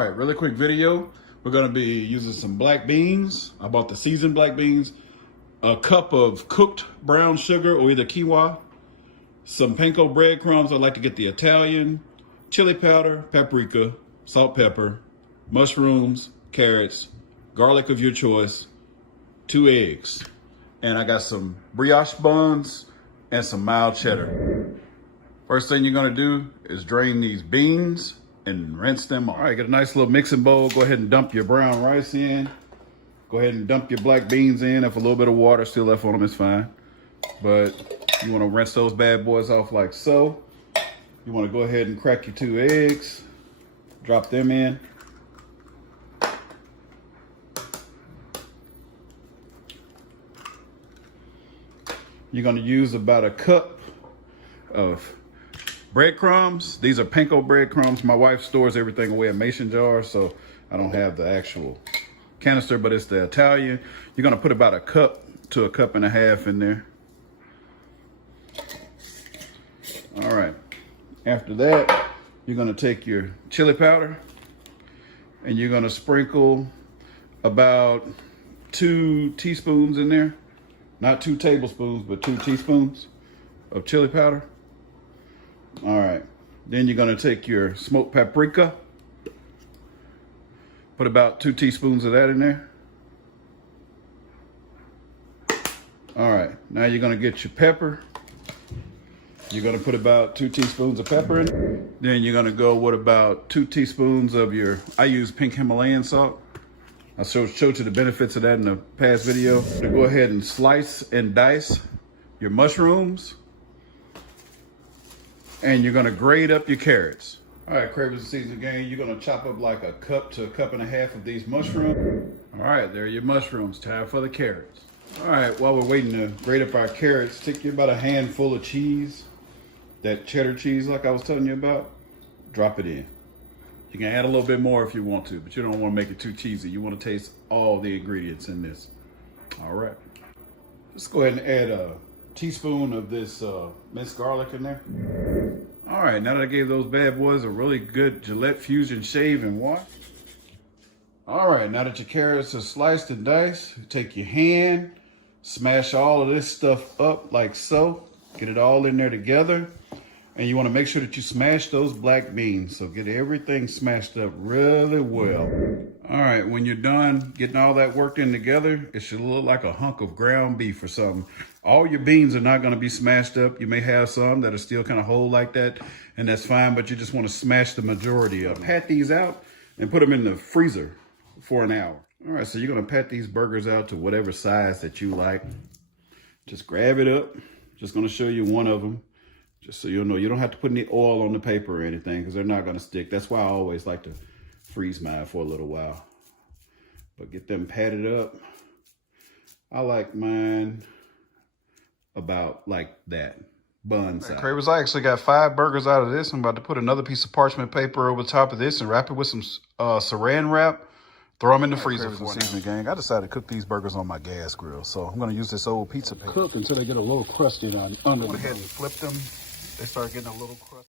right, really quick video. We're gonna be using some black beans. I bought the seasoned black beans, a cup of cooked brown sugar or either quinoa, some panko breadcrumbs. I like to get the Italian, chili powder, paprika, salt, pepper, mushrooms, carrots, garlic of your choice, 2 eggs. And I got some brioche buns and some mild cheddar. First thing you're gonna do is drain these beans and rinse them off. All right, get a nice little mixing bowl. Go ahead and dump your brown rice in. Go ahead and dump your black beans in. If a little bit of water still left on them, it's fine. But you wanna rinse those bad boys off like so. You wanna go ahead and crack your 2 eggs. Drop them in. You're gonna use about a cup of breadcrumbs. These are panko breadcrumbs. My wife stores everything away in mason jars, so I don't have the actual canister, but it's the Italian. You're gonna put about a cup to a cup and a half in there. All right, after that, you're gonna take your chili powder and you're gonna sprinkle about 2 teaspoons in there. Not 2 tablespoons, but 2 teaspoons of chili powder. All right, then you're gonna take your smoked paprika, put about 2 teaspoons of that in there. All right, now you're gonna get your pepper. You're gonna put about 2 teaspoons of pepper in. Then you're gonna go with about 2 teaspoons of I use pink Himalayan salt. I showed you the benefits of that in the past video. To go ahead and slice and dice your mushrooms. And you're gonna grate up your carrots. All right, Cravers and Seasoning Gang, you're gonna chop up like a cup to a cup and a half of these mushrooms. All right, there are your mushrooms. Time for the carrots. All right, while we're waiting to grate up our carrots, take you about a handful of cheese. That cheddar cheese like I was telling you about, drop it in. You can add a little bit more if you want to, but you don't want to make it too cheesy. You want to taste all the ingredients in this. All right. Let's go ahead and add a teaspoon of this minced garlic in there. All right, now that I gave those bad boys a really good Gillette Fusion shave and wash. All right, now that your carrots are sliced and diced, you take your hand, smash all of this stuff up like so. Get it all in there together. And you want to make sure that you smash those black beans. So get everything smashed up really well. All right, when you're done getting all that worked in together, it should look like a hunk of ground beef or something. All your beans are not going to be smashed up. You may have some that are still kind of whole like that, and that's fine, but you just want to smash the majority of them. Pat these out and put them in the freezer for an hour. All right, so you're going to pat these burgers out to whatever size that you like. Just grab it up. Just going to show you one of them. Just so you'll know, you don't have to put any oil on the paper or anything because they're not going to stick. That's why I always like to freeze mine for a little while. But get them patted up. I like mine about like that, bun size. Cravers, I actually got 5 burgers out of this. I'm about to put another piece of parchment paper over the top of this and wrap it with some saran wrap. Throw them in the freezer for Seasoning Gang. I decided to cook these burgers on my gas grill, so I'm going to use this old pizza paper. Cook until they get a little crusty under the Go ahead and flip them. They start getting a little crust.